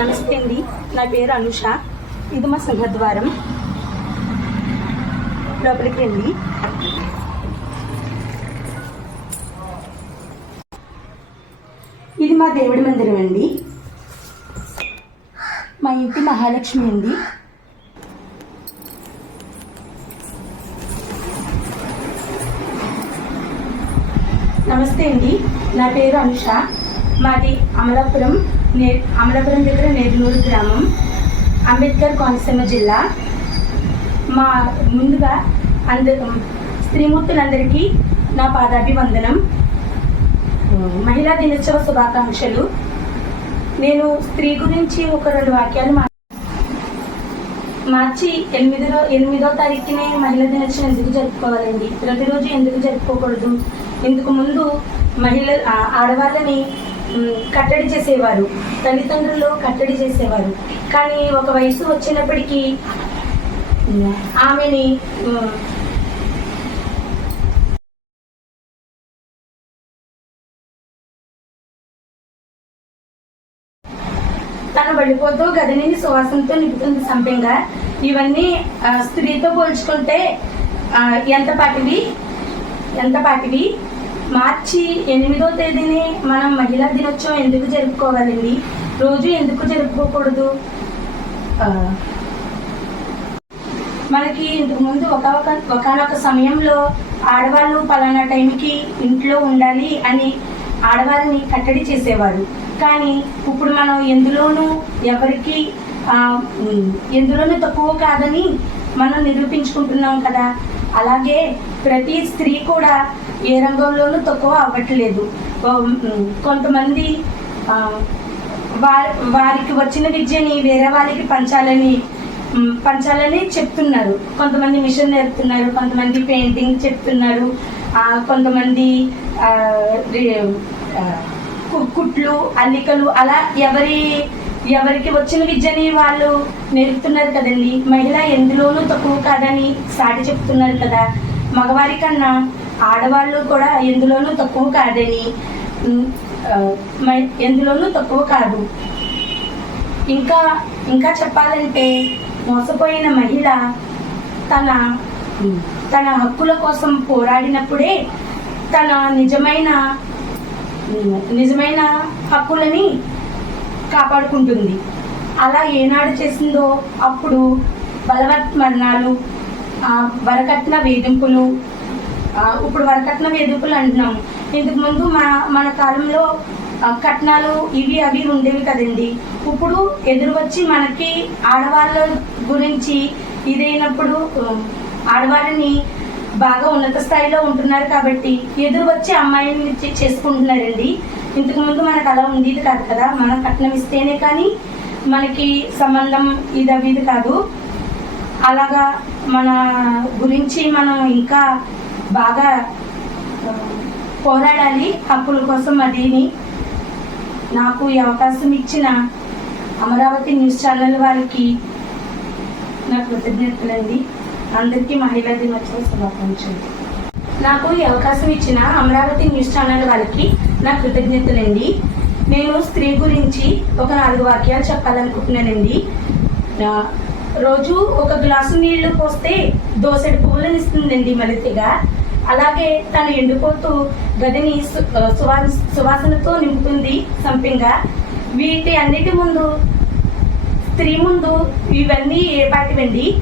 నమస్తే అండి. నా పేరు అనుష. ఇది మా సింహద్వారం. లోపలికి అండి ఇది మా దేవుడి మందిరం అండి. మా ఇంటి మహాలక్ష్మి అండి. నమస్తే అండి. నా పేరు అనుష. మాది అమలాపురం నే అమలాపురం దగ్గర నెల్లూరు గ్రామం అంబేద్కర్ కోనసీమ జిల్లా. మా ముందుగా అందరు స్త్రీమూర్తులందరికీ నా పాదాభివందనం. మహిళా దినోత్సవ శుభాకాంక్షలు. నేను స్త్రీ గురించి ఒక రెండు వాక్యాలు మా మార్చి ఎనిమిదిలో ఎనిమిదో తారీఖునే మహిళా దినోత్సవం ఎందుకు జరుపుకోవాలండి? ప్రతిరోజు ఎందుకు జరుపుకోకూడదు? ఇందుకు ముందు మహిళ ఆడవాళ్ళని కట్టడి చేసేవారు. తల్లిదండ్రులు కట్టడి చేసేవారు. కానీ ఒక వయసు వచ్చినప్పటికీ ఆమెని తను వెళ్ళిపోతూ గదిని సువాసనతో నింపుతుంది సంపెంగా. ఇవన్నీ స్త్రీతో పోల్చుకుంటే ఆ, ఎంత పాటివి? ఎంత పాటివి? మార్చి ఎనిమిదో తేదీని మనం మహిళా దినోత్సవం ఎందుకు జరుపుకోవాలండి? రోజు ఎందుకు జరుపుకోకూడదు? మనకి ఇంతకుముందు ఒక ఒకనొక సమయంలో ఆడవాళ్ళు పలానా టైంకి ఇంట్లో ఉండాలి అని ఆడవారిని కట్టడి చేసేవారు. కానీ ఇప్పుడు మనం ఎందులోనూ ఎవరికి ఎందులోనూ తక్కువ కాదని మనం నిరూపించుకుంటున్నాం కదా. అలాగే ప్రతి స్త్రీ కూడా ఏ రంగంలోనూ తక్కువ అవ్వట్లేదు. కొంతమంది వారి వారికి వచ్చిన విద్యని వేరే వాళ్ళకి పంచాలని పంచాలని చెప్తున్నారు. కొంతమంది మిషన్ నేర్పుతున్నారు కొంతమంది పెయింటింగ్ చెప్తున్నారు. కొంతమంది కుట్లు అల్లికలు అలా ఎవరి ఎవరికి వచ్చిన విద్యని వాళ్ళు నేర్పుతున్నారు కదండి. మహిళ ఎందులోనూ తక్కువ కాదని సాటి చెప్తున్నారు కదా. మగవారి కన్నా ఆడవాళ్ళు కూడా ఎందులోనూ తక్కువ కాదని ఎందులోనూ తక్కువ కాదు. ఇంకా ఇంకా చెప్పాలంటే మోసపోయిన మహిళ తన తన హక్కుల కోసం పోరాడినప్పుడే తన నిజమైన నిజమైన హక్కులని కాపాడుకుంటుంది. అలా ఏనాడు చేసిందో అప్పుడు బలవత్ మరణాలు ఆ, వరకట్న వేధింపులు ఇప్పుడు వరకట్నం ఎదుపులు అంటున్నాం ఇంతకు ముందు మన మన కాలంలో కట్నాలు ఇవి అవి ఉండేవి కదండి. ఇప్పుడు ఎదురు వచ్చి మనకి ఆడవాళ్ళ గురించి ఇదైనప్పుడు ఆడవాళ్ళని బాగా ఉన్నత స్థాయిలో ఉంటున్నారు కాబట్టి ఎదురు వచ్చి అమ్మాయిని చేసుకుంటున్నారండి. ఇంతకు ముందు మనకు అలా ఉండేది కాదు కదా. మనం కట్నం ఇస్తేనే కానీ మనకి సంబంధం ఇది అవి ఇది కాదు. అలాగా మన గురించి మనం ఇంకా బాగా పోరాడాలి హక్కుల కోసం అదిని. నాకు ఈ అవకాశం ఇచ్చిన అమరావతి న్యూస్ ఛానల్ వారికి నా కృతజ్ఞతలండి. అందరికీ మహిళా దినోత్సవ శుభాకాంక్షలు. నాకు ఈ అవకాశం ఇచ్చిన అమరావతి న్యూస్ ఛానల్ వారికి నా కృతజ్ఞతలండి. నేను స్త్రీ గురించి ఒక నాలుగు వాక్యాలు చెప్పాలనుకుంటున్నానండి. రోజు ఒక గ్లాసు నీళ్ళు పోస్తే దోసెడు పువ్వులను ఇస్తుందండి మలితిగా. అలాగే తను ఎండిపోతూ గదిని సు- సువాసనతో నింపుతుంది సంపింగా. వీటి అన్నిటి ముందు స్త్రీ ముందు ఇవన్నీ ఏపాటివండి